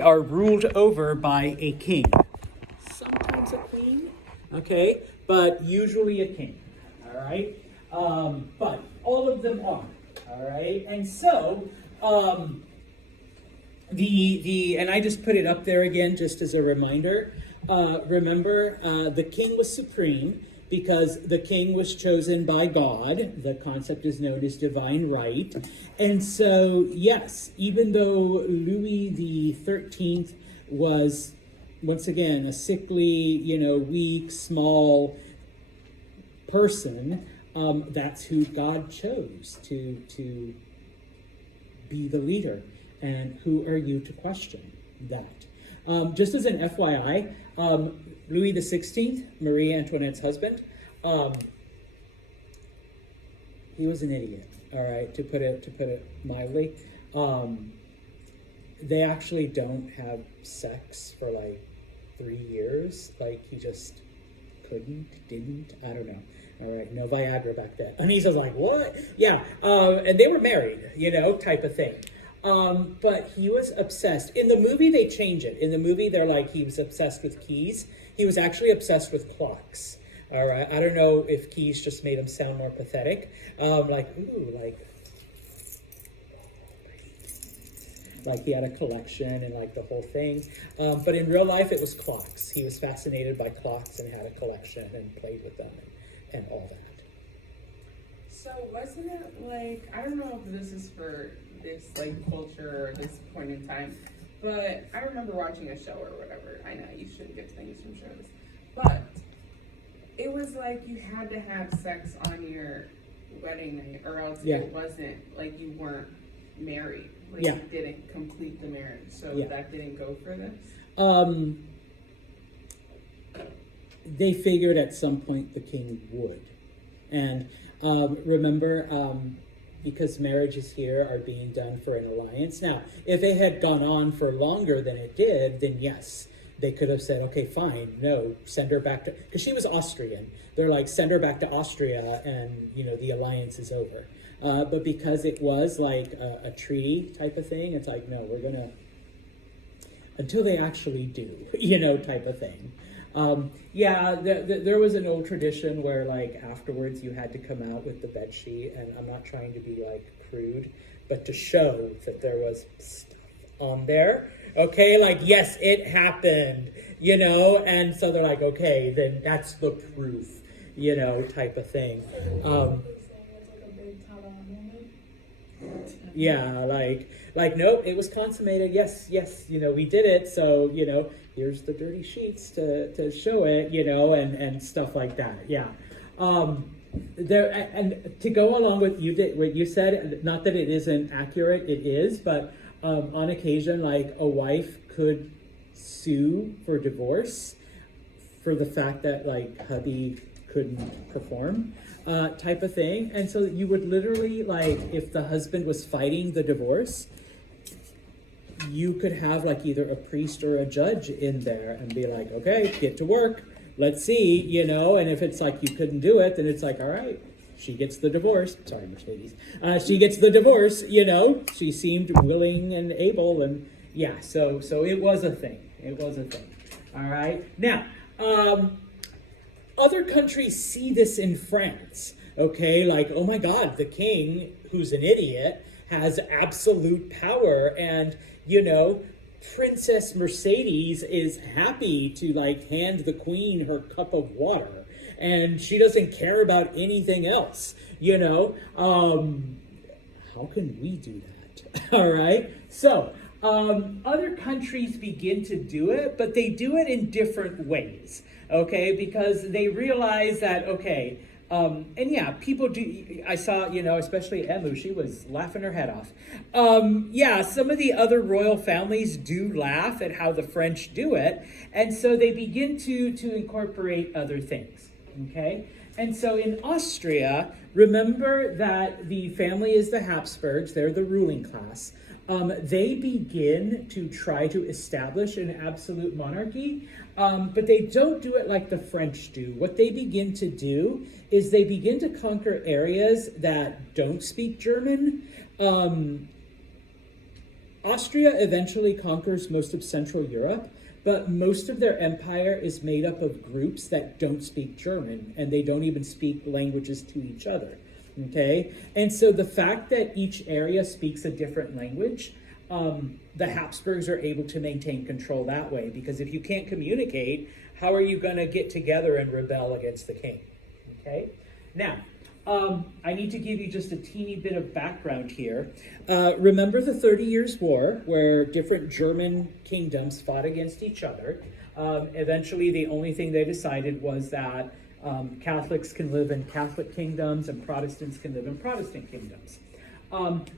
are ruled over by a king. Sometimes a queen, okay, but usually a king, all right? But all of them are, all right? And so, and I just put it up there again just as a reminder. Remember, the king was supreme because the king was chosen by God. The concept is known as divine right. And so, yes, even though Louis the 13th was, once again, a sickly, weak, small person, that's who God chose to be the leader. And who are you to question that? Just as an FYI, Louis the 16th, Marie Antoinette's husband, he was an idiot. All right, to put it mildly. They actually don't have sex for like 3 years. Like he just didn't. I don't know. All right, no Viagra back then. And he's just like, what? Yeah, and they were married, type of thing. But he was obsessed. In the movie, they change it. In the movie, they're like, he was obsessed with keys. He was actually obsessed with clocks. All right. I don't know if keys just made him sound more pathetic. Like he had a collection and like the whole thing. But in real life, it was clocks. He was fascinated by clocks and had a collection and played with them and all that. So wasn't it like, I don't know if this is for this like culture or this point in time, but I remember watching a show or whatever. I know you shouldn't get things from shows, but it was like you had to have sex on your wedding night or else it wasn't like you weren't married. Like you didn't complete the marriage. So that didn't go for this? They figured at some point the king would. And remember, because marriages here are being done for an alliance. Now, if it had gone on for longer than it did, then yes, they could have said, okay, fine, no, send her back to, because she was Austrian. They're like, send her back to Austria and, the alliance is over. But because it was like a treaty type of thing, it's like, no, we're going to, until they actually do, type of thing. There was an old tradition where like afterwards you had to come out with the bed sheet, and I'm not trying to be like crude, but to show that there was stuff on there. Okay, like yes, it happened, and so they're like, okay, then that's the proof, type of thing. Nope, it was consummated. Yes, we did it. So, here's the dirty sheets to show it, and stuff like that. Yeah. There, and to go along with what you said, not that it isn't accurate, it is, but on occasion, like a wife could sue for divorce for the fact that like hubby couldn't perform. Type of thing. And so you would literally, like, if the husband was fighting the divorce, you could have like either a priest or a judge in there and be like, okay, get to work. Let's see, and if it's like you couldn't do it, then it's like, all right, she gets the divorce. Sorry, Mercedes. She gets the divorce, she seemed willing and able. And yeah, so it was a thing. It was a thing. All right. Now, other countries see this in France, okay? Like, oh my God, the king, who's an idiot, has absolute power. And, Princess Mercedes is happy to, like, hand the queen her cup of water. And she doesn't care about anything else, How can we do that? All right? So, other countries begin to do it, but they do it in different ways. Okay, because they realize that, okay, and yeah, people do, I saw, especially Emu, she was laughing her head off. Some of the other royal families do laugh at how the French do it, and so they begin to incorporate other things, okay? And so in Austria, remember that the family is the Habsburgs, they're the ruling class. They begin to try to establish an absolute monarchy, but they don't do it like the French do. What they begin to do is they begin to conquer areas that don't speak German. Austria eventually conquers most of Central Europe, but most of their empire is made up of groups that don't speak German, and they don't even speak languages to each other. Okay? And so the fact that each area speaks a different language, the Habsburgs are able to maintain control that way, because if you can't communicate, how are you going to get together and rebel against the king? Okay? Now, I need to give you just a teeny bit of background here. Remember the 30 Years' War, where different German kingdoms fought against each other. Eventually, the only thing they decided was that Catholics can live in Catholic kingdoms and Protestants can live in Protestant kingdoms.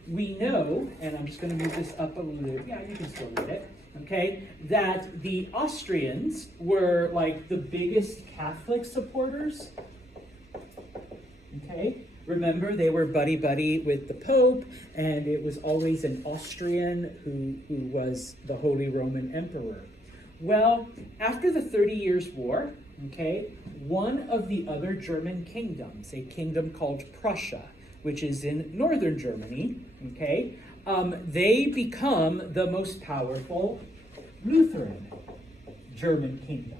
We know, and I'm just going to move this up a little, yeah, you can still read it, okay, that the Austrians were like the biggest Catholic supporters. Okay, remember they were buddy-buddy with the Pope, and it was always an Austrian who was the Holy Roman Emperor. Well, after the 30 Years' War, okay, one of the other German kingdoms, a kingdom called Prussia, which is in northern Germany, okay, they become the most powerful Lutheran German kingdom,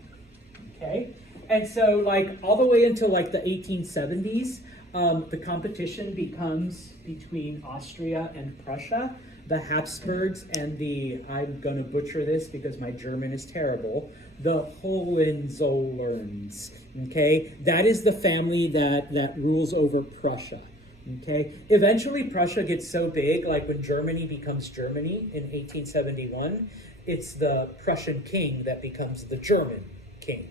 okay? And so, like, all the way until, like, the 1870s, the competition becomes between Austria and Prussia, the Habsburgs and the, I'm going to butcher this because my German is terrible, the Hohenzollerns, okay? That is the family that rules over Prussia, okay? Eventually, Prussia gets so big, like when Germany becomes Germany in 1871, it's the Prussian king that becomes the German king.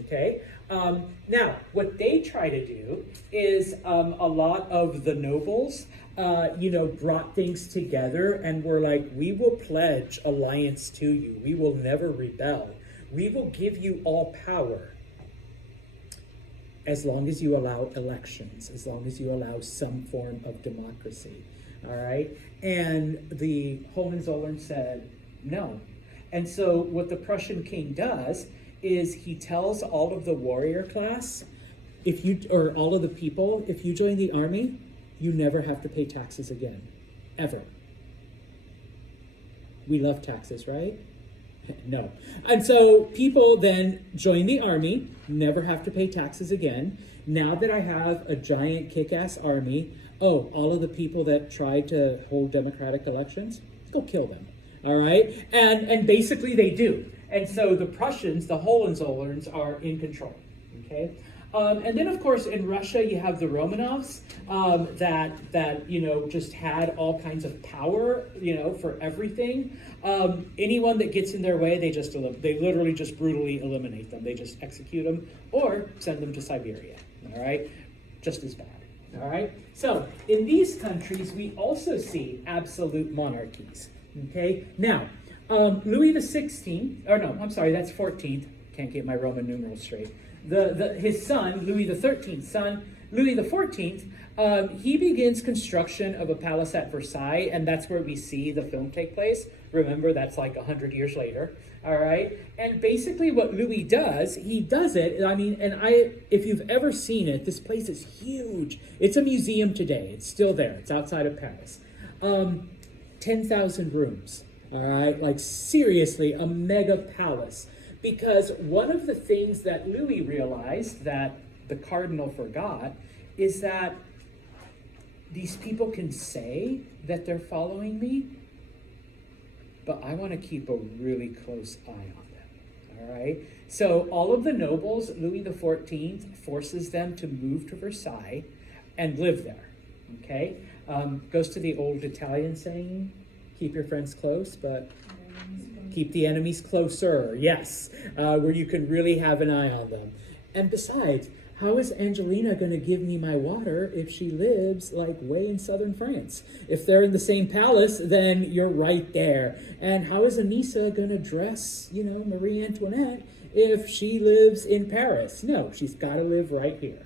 Okay. Now, what they try to do is a lot of the nobles, brought things together and were like, we will pledge alliance to you. We will never rebel. We will give you all power as long as you allow elections, as long as you allow some form of democracy. All right. And the Hohenzollern said no. And so what the Prussian king does is he tells all of the warrior class, or all of the people, if you join the army, you never have to pay taxes again, ever. We love taxes, right? No. And so people then join the army, never have to pay taxes again. Now that I have a giant kick-ass army, all of the people that tried to hold democratic elections, let's go kill them. All right? And basically they do. And so the Prussians, the Hohenzollerns, are in control, okay? And then, of course, in Russia, you have the Romanovs that just had all kinds of power, for everything. Anyone that gets in their way, they literally just brutally eliminate them. They just execute them or send them to Siberia, all right? Just as bad, all right? So in these countries, we also see absolute monarchies, okay? Now, Louis XVI, that's 14th. Can't get my Roman numerals straight. His son, Louis XIII's son, Louis XIV, he begins construction of a palace at Versailles, and that's where we see the film take place. Remember, that's like 100 years later, all right? And basically what Louis does, if you've ever seen it, this place is huge. It's a museum today. It's still there. It's outside of Paris. 10,000 rooms. All right, like seriously, a mega palace. Because one of the things that Louis realized that the cardinal forgot is that these people can say that they're following me, but I want to keep a really close eye on them. All right. So all of the nobles, Louis XIV forces them to move to Versailles and live there. Okay. Goes to the old Italian saying, keep your friends close, but keep the enemies closer. Yes, where you can really have an eye on them. And besides, how is Angelina going to give me my water if she lives like way in southern France? If they're in the same palace, then you're right there. And how is Anissa going to dress, Marie Antoinette if she lives in Paris? No, she's got to live right here.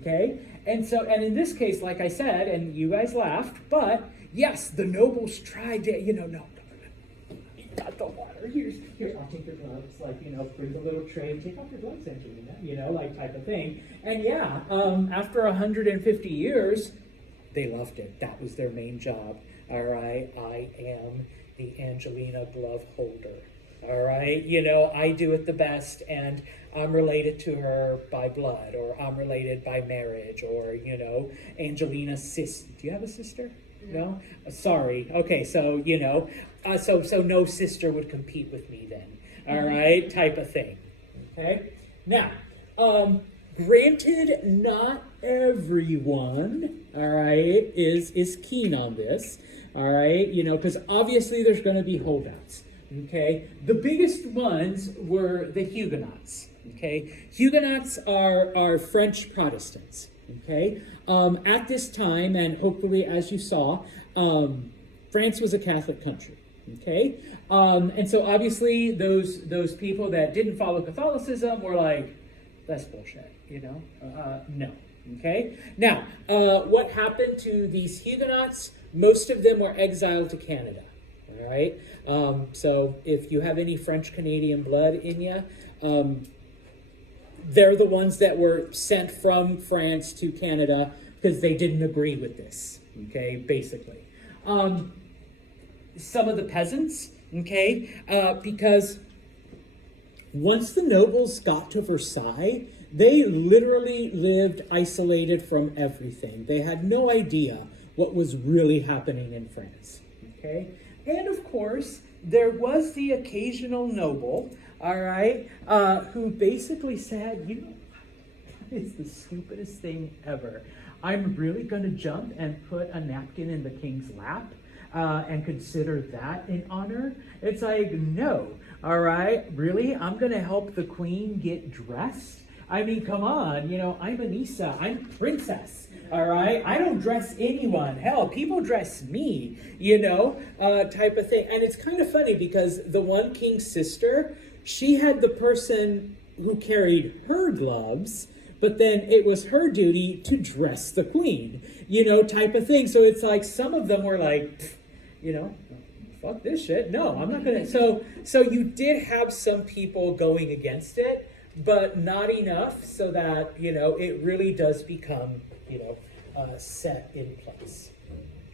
Okay? And in this case, like I said, and you guys laughed, but yes, the nobles tried to, no, you got the water. Here, I'll take your gloves, bring the little tray, take off your gloves, Angelina, type of thing. And yeah, after 150 years, they loved it. That was their main job. All right, I am the Angelina glove holder. All right, you know, I do it the best, and I'm related to her by blood, or I'm related by marriage, or, you know, Angelina's sister. Do you have a sister? No? Sorry. Okay, so, you know, so no sister would compete with me then. All right, type of thing. Okay? Now, granted, not everyone, all right, is keen on this, all right, you know, because obviously there's going to be holdouts. Okay, the biggest ones were the Huguenots. Okay, Huguenots are French Protestants. Okay, at this time, and hopefully as you saw, France was a Catholic country. Okay, and so obviously those people that didn't follow Catholicism were like, that's bullshit. You know, no. Okay, now what happened to these Huguenots? Most of them were exiled to Canada. All right. So if you have any French-Canadian blood in you, they're the ones that were sent from France to Canada because they didn't agree with this. Okay, basically. Some of the peasants, okay, because once the nobles got to Versailles, they literally lived isolated from everything. They had no idea what was really happening in France. Okay. And of course, there was the occasional noble, all right, who basically said, you know, that is the stupidest thing ever. I'm really going to jump and put a napkin in the king's lap and consider that an honor. It's like, no, all right, really? I'm going to help the queen get dressed? I mean, come on, you know, I'm Anissa, I'm princess. All right, I don't dress anyone. Hell, people dress me, you know, type of thing. And it's kind of funny because the one king's sister, she had the person who carried her gloves, but then it was her duty to dress the queen, you know, type of thing. So it's like some of them were like, you know, fuck this shit. No, I'm not gonna. So you did have some people going against it, but not enough so that, you know, it really does become, you know, set in place.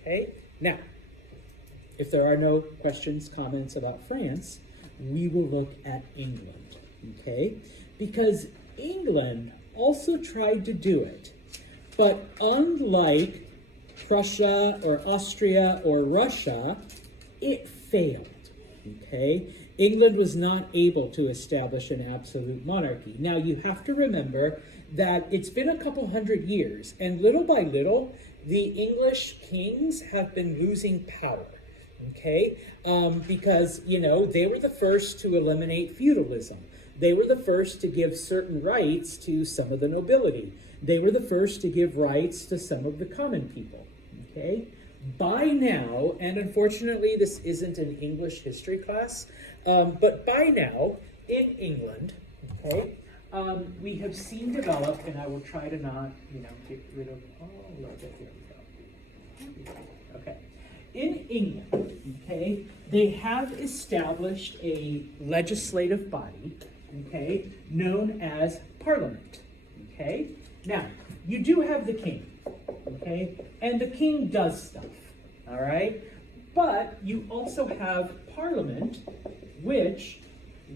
Okay? Now, if there are no questions, comments about France, we will look at England. Okay? Because England also tried to do it. But unlike Prussia or Austria or Russia, it failed. Okay? England was not able to establish an absolute monarchy. Now, you have to remember that it's been a couple hundred years, and little by little, the English kings have been losing power, okay? Because, you know, they were the first to eliminate feudalism. They were the first to give certain rights to some of the nobility. They were the first to give rights to some of the common people, okay? By now, and unfortunately this isn't an English history class, but by now, in England, okay, we have seen develop, and I will try to not, you know, get rid of, oh, look, here we go. Okay. In England, okay, they have established a legislative body, okay, known as Parliament, okay? Now, you do have the king, okay, and the king does stuff, all right? But you also have Parliament, which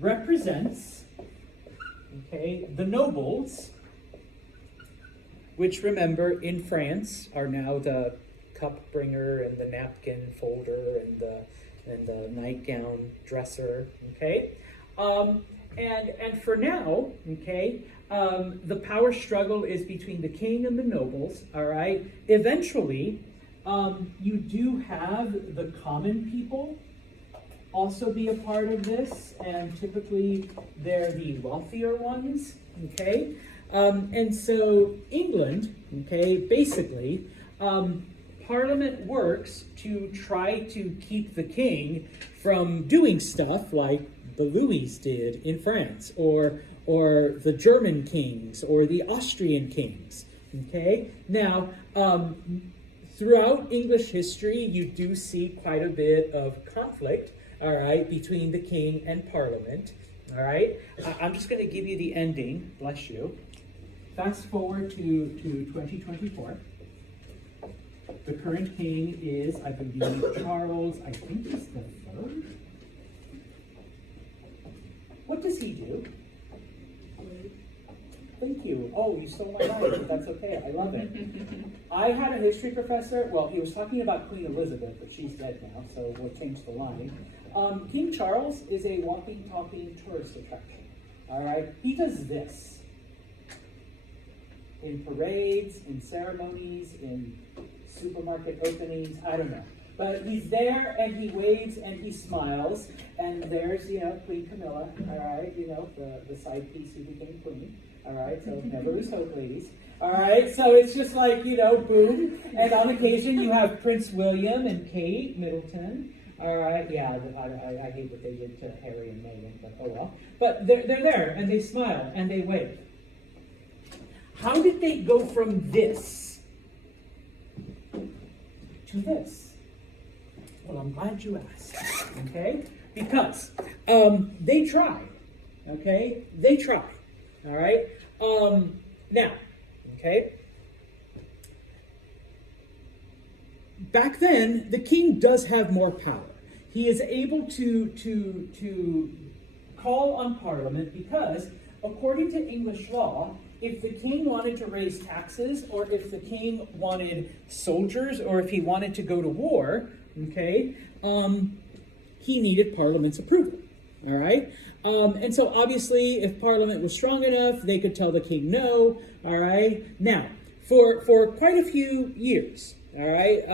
represents, okay, the nobles, which, remember, in France are now the cup bringer and the napkin folder and the nightgown dresser, okay? And for now, okay, the power struggle is between the king and the nobles, all right? Eventually, you do have the common people also be a part of this, and typically they're the wealthier ones, okay? And so England, okay, basically, Parliament works to try to keep the king from doing stuff like the Louis did in France, or the German kings, or the Austrian kings, okay? Now, throughout English history, you do see quite a bit of conflict, all right, between the king and Parliament, all right? I'm just going to give you the ending, bless you. Fast forward to 2024. The current king is, I believe, Charles, I think it's the What does he do? Thank you. Oh, you stole my line, but that's okay. I love it. I had a history professor. Well, he was talking about Queen Elizabeth, but she's dead now, so we'll change the line. King Charles is a walking, talking tourist attraction. All right? He does this in parades, in ceremonies, in supermarket openings. I don't know. But he's there, and he waves, and he smiles, and there's, Queen Camilla, all right, the side piece who became queen, all right, so never lose hope, ladies, all right, so it's just like, boom, and on occasion you have Prince William and Kate Middleton, all right, yeah, I hate what they did to Harry and Meghan, but oh well, but they're there, and they smile, and they wave. How did they go from this to this? Well, I'm glad you asked, okay? Because they tried, okay? They tried, all right? Now, okay? Back then, the king does have more power. He is able to call on Parliament because, according to English law, if the king wanted to raise taxes, or if the king wanted soldiers, or if he wanted to go to war, okay, he needed Parliament's approval, all right? And so obviously, if Parliament was strong enough, they could tell the king no, all right? Now, for quite a few years, all right,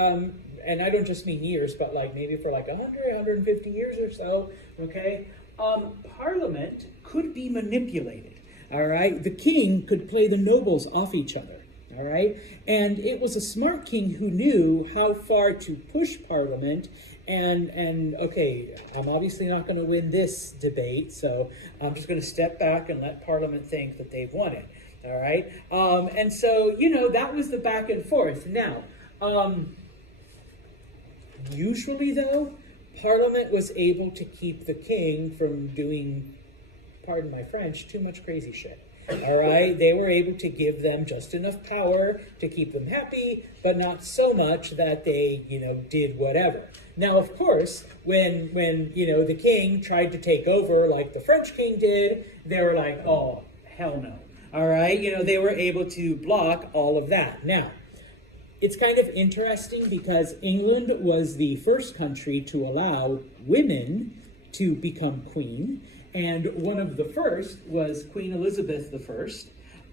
and I don't just mean years, but like maybe for like 100, 150 years or so, okay, Parliament could be manipulated. All right, the king could play the nobles off each other. All right, and it was a smart king who knew how far to push Parliament. And okay, I'm obviously not going to win this debate, so I'm just going to step back and let Parliament think that they've won it. All right, and so that was the back and forth. Now, usually though, Parliament was able to keep the king from doing, pardon my French, too much crazy shit. All right, they were able to give them just enough power to keep them happy, but not so much that they, did whatever. Now, of course, when the king tried to take over like the French king did, they were like, oh, hell no. All right, they were able to block all of that. Now, it's kind of interesting because England was the first country to allow women to become queen. And one of the first was Queen Elizabeth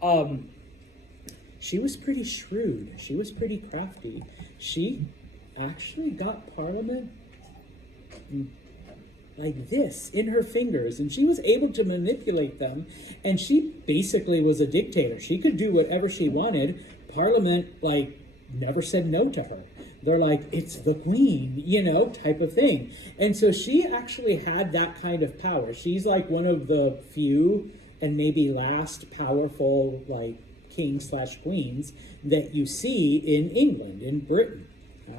I. She was pretty shrewd. She was pretty crafty. She actually got Parliament like this in her fingers, and she was able to manipulate them. And she basically was a dictator. She could do whatever she wanted. Parliament, never said no to her. They're like, it's the queen, type of thing. And so she actually had that kind of power. She's like one of the few and maybe last powerful kings/queens that you see in England, in Britain,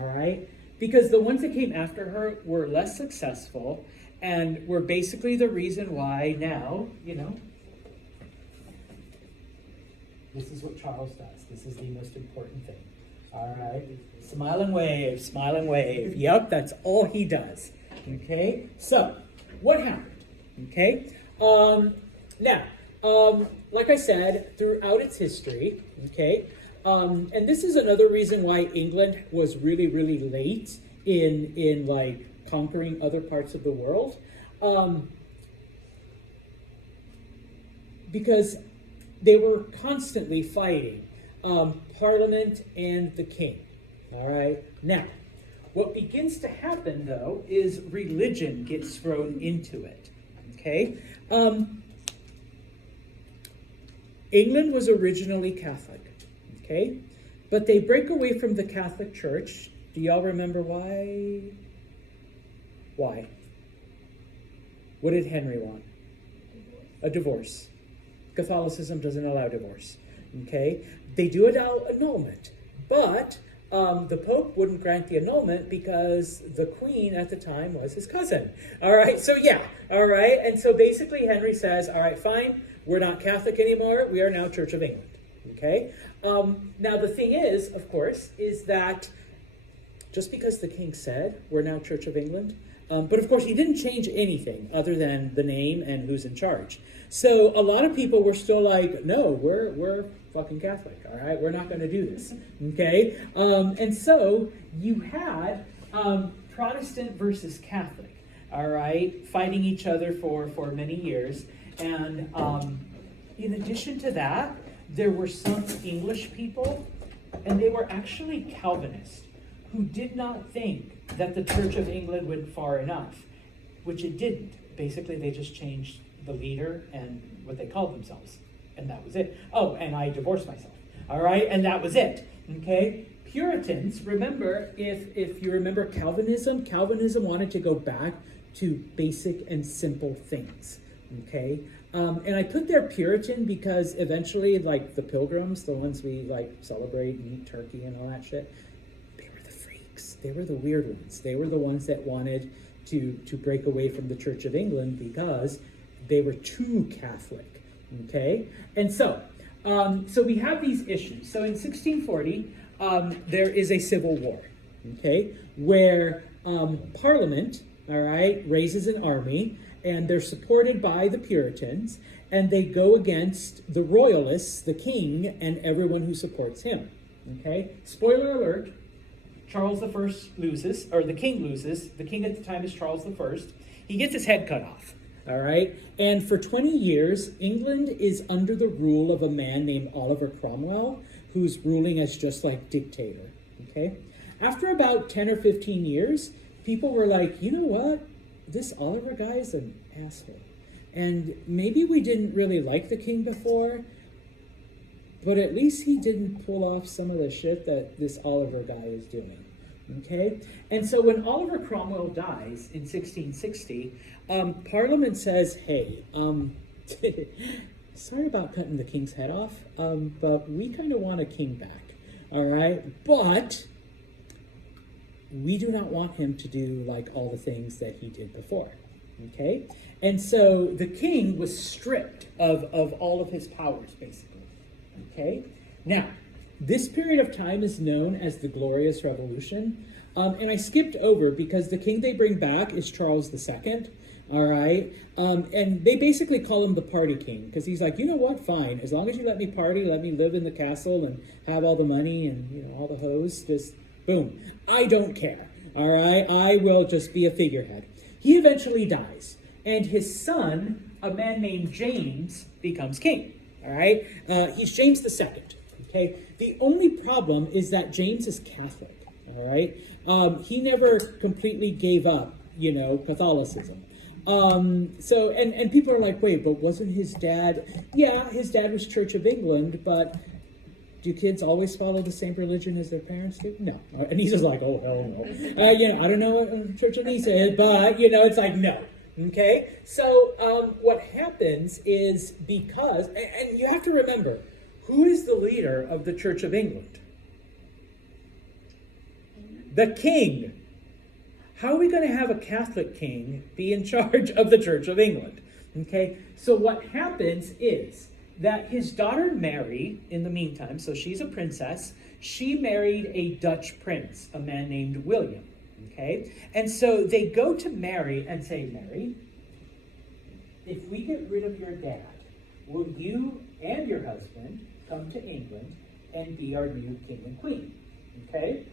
all right? Because the ones that came after her were less successful and were basically the reason why now, this is what Charles does. This is the most important thing. All right, smile and wave, smile and wave. Yep, that's all he does. Okay, so what happened? Okay, now, like I said, throughout its history, okay, and this is another reason why England was really, really late in conquering other parts of the world, because they were constantly fighting. Parliament and the king. All right. Now, what begins to happen, though, is religion gets thrown into it. Okay. England was originally Catholic. Okay. But they break away from the Catholic Church. Do y'all remember why? Why? What did Henry want? A divorce. Catholicism doesn't allow divorce. Okay. They do allow annulment, but the Pope wouldn't grant the annulment because the Queen at the time was his cousin. All right, so yeah, all right. And so basically Henry says, all right, fine, we're not Catholic anymore. We are now Church of England, okay? Now the thing is, of course, is that just because the king said we're now Church of England, But of course, he didn't change anything other than the name and who's in charge. So a lot of people were still like, no, we're fucking Catholic, all right? We're not going to do this, okay? And so you had Protestant versus Catholic, all right, fighting each other for many years. And in addition to that, there were some English people, and they were actually Calvinists, who did not think that the Church of England went far enough, which it didn't. Basically, they just changed the leader and what they called themselves, and that was it. Oh, and I divorced myself, all right? And that was it, okay? Puritans, remember, if you remember Calvinism wanted to go back to basic and simple things, okay? And I put there Puritan because eventually, like the Pilgrims, the ones we like celebrate and eat turkey and all that shit, they were the freaks. They were the weird ones. They were the ones that wanted to break away from the Church of England because they were too Catholic, okay? And so we have these issues. So in 1640, there is a civil war, okay, where Parliament, all right, raises an army, and they're supported by the Puritans, and they go against the Royalists, the king, and everyone who supports him, okay? Spoiler alert, Charles I loses, or the king loses. The king at the time is Charles I. He gets his head cut off, all right? And for 20 years, England is under the rule of a man named Oliver Cromwell, who's ruling as just like dictator, okay? After about 10 or 15 years, people were like, you know what? This Oliver guy is an asshole. And maybe we didn't really like the king before, but at least he didn't pull off some of the shit that this Oliver guy is doing, okay? And so when Oliver Cromwell dies in 1660, Parliament says, hey, sorry about cutting the king's head off, but we kind of want a king back, all right? But we do not want him to do like all the things that he did before, okay? And so the king was stripped of all of his powers, basically, okay? Now, this period of time is known as the Glorious Revolution, and I skipped over because the king they bring back is Charles II, all right? And they basically call him the party king because he's like, you know what, fine, as long as you let me party, let me live in the castle and have all the money and, you know, all the hoes, just boom. I don't care, all right? I will just be a figurehead. He eventually dies, and his son, a man named James, becomes king, all right? He's James II, okay? The only problem is that James is Catholic, all right? He never completely gave up, you know, Catholicism. So, and people are like, wait, but wasn't his dad, yeah, his dad was Church of England, but do kids always follow the same religion as their parents do? No. And he's just like, oh, hell no. You know, I don't know what Church of Nisa is, but, you know, it's like, no. Okay? So what happens is because, and you have to remember, who is the leader of the Church of England? The king. How are we going to have a Catholic king be in charge of the Church of England? Okay? So what happens is that his daughter Mary, in the meantime, so she's a princess, she married a Dutch prince, a man named William, okay? And so they go to Mary and say, Mary, if we get rid of your dad, will you and your husband come to England and be our new king and queen, okay?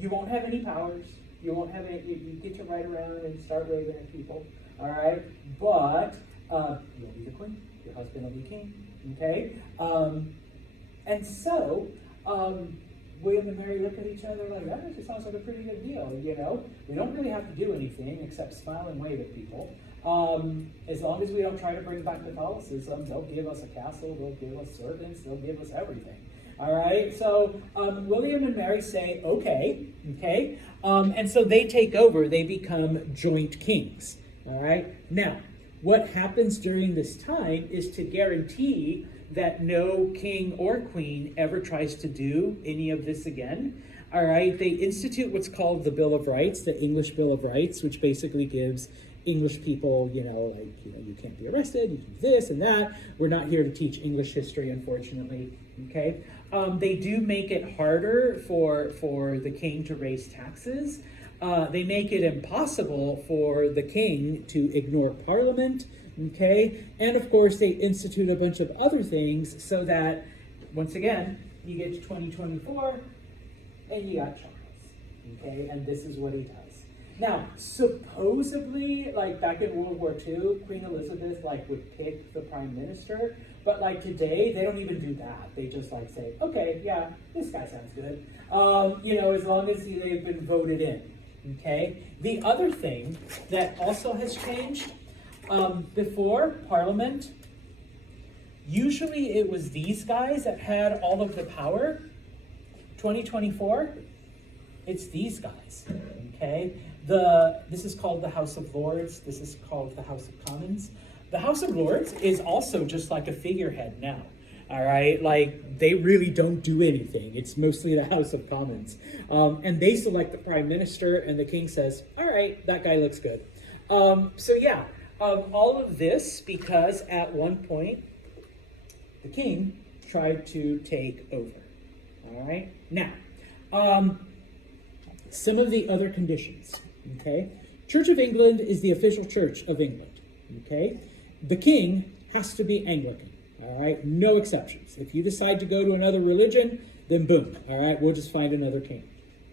You won't have any powers. You won't have any, you get to ride around and start waving at people, all right? But you'll be the queen. Your husband will be king. Okay? And so, William and Mary look at each other like, that actually sounds like a pretty good deal, you know? We don't really have to do anything except smile and wave at people. As long as we don't try to bring back Catholicism, they'll give us a castle, they'll give us servants, they'll give us everything. All right? So, William and Mary say, okay? And so they take over. They become joint kings. All right? Now, what happens during this time is to guarantee that no king or queen ever tries to do any of this again. All right, they institute what's called the Bill of Rights, the English Bill of Rights, which basically gives English people, you can't be arrested, you can do this and that. We're not here to teach English history, unfortunately, okay? They do make it harder for the king to raise taxes. they make it impossible for the king to ignore Parliament, okay? And of course, they institute a bunch of other things so that, once again, you get to 2024 and you got Charles, okay? And this is what he does. Now, supposedly, like back in World War II, Queen Elizabeth like would pick the prime minister, but like today, they don't even do that. They just like say, okay, yeah, this guy sounds good. As long as they've been voted in, okay? The other thing that also has changed, before Parliament, usually it was these guys that had all of the power. 2024, it's these guys, okay? This is called the House of Lords. This is called the House of Commons. The House of Lords is also just like a figurehead now, all right? Like, they really don't do anything. It's mostly the House of Commons. And they select the prime minister, and the king says, all right, that guy looks good. All of this because at one point, the king tried to take over, all right? Now, some of the other conditions, okay? Church of England is the official church of England, okay? The king has to be Anglican, all right? No exceptions. If you decide to go to another religion, then boom, all right? We'll just find another king,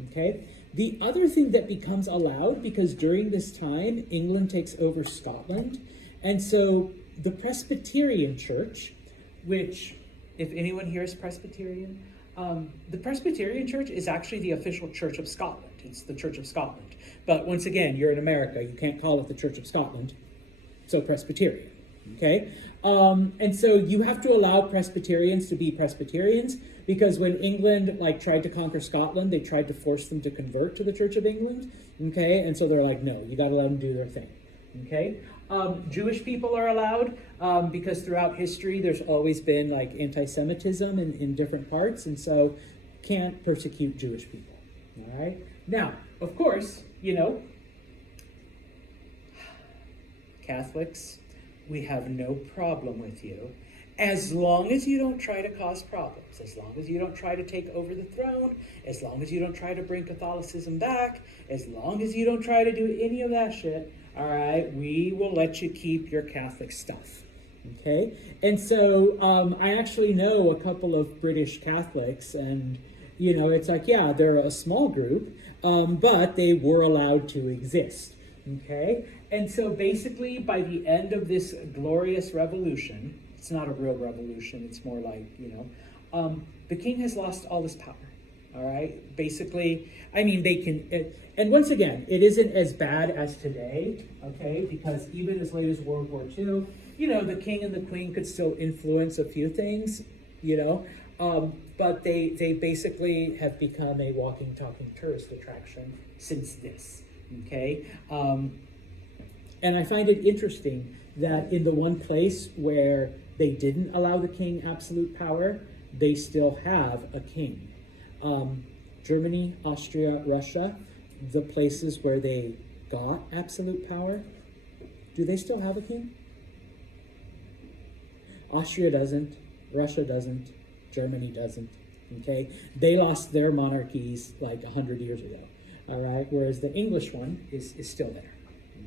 okay? The other thing that becomes allowed, because during this time, England takes over Scotland, and so the Presbyterian Church, which, if anyone here is Presbyterian, the Presbyterian Church is actually the official church of Scotland. It's the Church of Scotland. But once again, you're in America. You can't call it the Church of Scotland. So Presbyterian, okay? And so you have to allow Presbyterians to be Presbyterians, because when England tried to conquer Scotland, they tried to force them to convert to the Church of England, okay? And so they're like, no, you got to let them do their thing, okay? Jewish people are allowed because throughout history there's always been anti-Semitism in different parts, and so can't persecute Jewish people. All right. Now, of course, Catholics, we have no problem with you as long as you don't try to cause problems, as long as you don't try to take over the throne, as long as you don't try to bring Catholicism back, as long as you don't try to do any of that shit. All right, we will let you keep your Catholic stuff, okay? And so I actually know a couple of British Catholics, and, it's yeah, they're a small group, but they were allowed to exist, okay? And so basically, by the end of this glorious revolution, it's not a real revolution, it's more the king has lost all his power. All right. Basically, they can, and once again, it isn't as bad as today, okay? Because even as late as World War II, the king and the queen could still influence a few things, but they basically have become a walking, talking tourist attraction since this, okay? And I find it interesting that in the one place where they didn't allow the king absolute power, they still have a king. Germany, Austria, Russia, the places where they got absolute power, do they still have a king? Austria doesn't, Russia doesn't, Germany doesn't, okay? They lost their monarchies 100 years ago, all right? Whereas the English one is still there,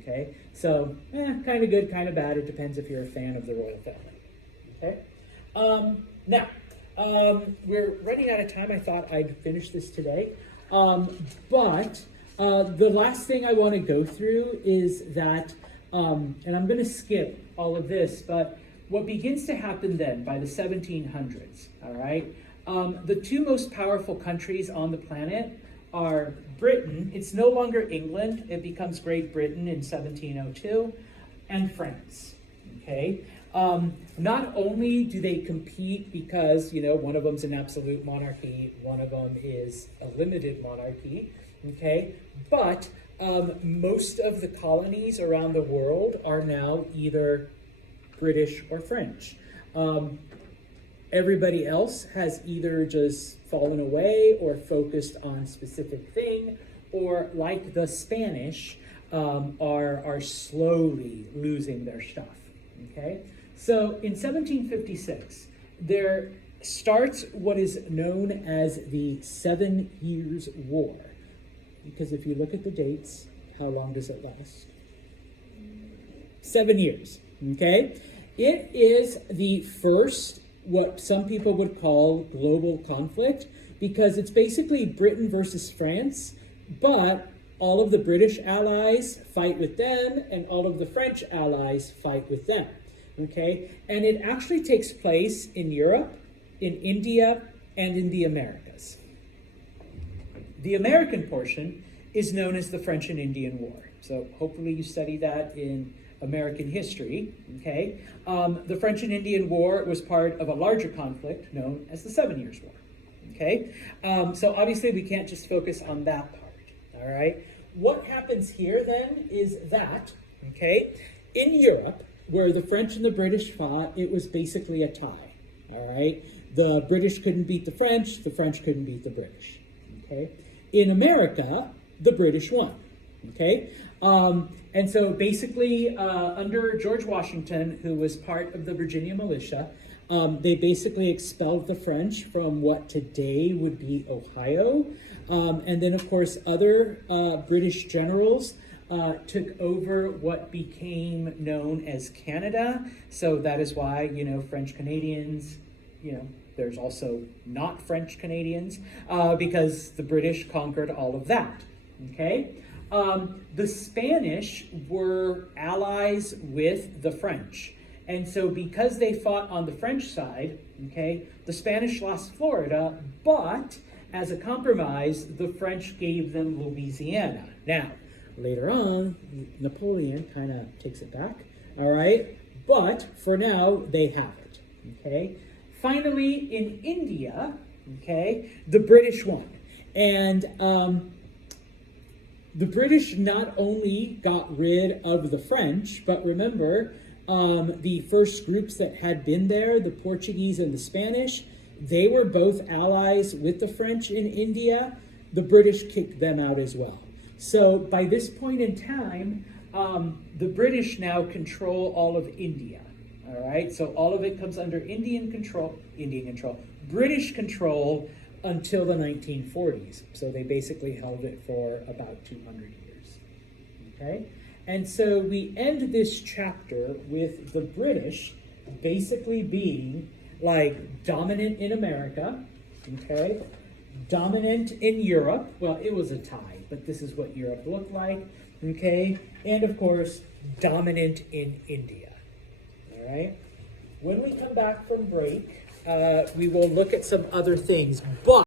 okay? So, kind of good, kind of bad. It depends if you're a fan of the royal family, okay? Now, we're running out of time. I thought I'd finish this today. But the last thing I want to go through is that, and I'm going to skip all of this, but what begins to happen then by the 1700s, all right? The two most powerful countries on the planet are Britain. It's no longer England. It becomes Great Britain in 1702, and France, okay? Not only do they compete because, one of them's an absolute monarchy, one of them is a limited monarchy, okay? But most of the colonies around the world are now either British or French. Everybody else has either just fallen away or focused on specific thing, or like the Spanish, are slowly losing their stuff, okay? So in 1756, there starts what is known as the 7 Years' War. Because if you look at the dates, how long does it last? 7 years, okay? It is the first, what some people would call global conflict, because it's basically Britain versus France, but all of the British allies fight with them, and all of the French allies fight with them, okay? And it actually takes place in Europe, in India, and in the Americas. The American portion is known as the French and Indian War. So hopefully you study that in American history, okay? The French and Indian War was part of a larger conflict known as the 7 Years' War, okay? So obviously we can't just focus on that part, all right? What happens here then is that, okay, in Europe, where the French and the British fought, it was basically a tie, all right? The British couldn't beat the French couldn't beat the British, okay? In America, the British won, okay? And so basically, under George Washington, who was part of the Virginia militia, they basically expelled the French from what today would be Ohio. And then, of course, other British generals took over what became known as Canada. So that is why, you know, French Canadians, you know, there's also not French Canadians, because the British conquered all of that, okay? The Spanish were allies with the French. And so because they fought on the French side, okay, the Spanish lost Florida, but as a compromise, the French gave them Louisiana. Now, later on, Napoleon kind of takes it back, all right? But for now, they have it, okay? Finally, in India, okay, the British won. And the British not only got rid of the French, but remember, the first groups that had been there, the Portuguese and the Spanish, they were both allies with the French in India. The British kicked them out as well. So by this point in time, the British now control all of India. All right, so all of it comes under British control until the 1940s. So they basically held it for about 200 years. Okay, and so we end this chapter with the British basically being like dominant in America, okay, dominant in Europe. Well, it was a tie, but this is what Europe looked like, okay, and of course, dominant in India. All right. When we come back from break, we will look at some other things, but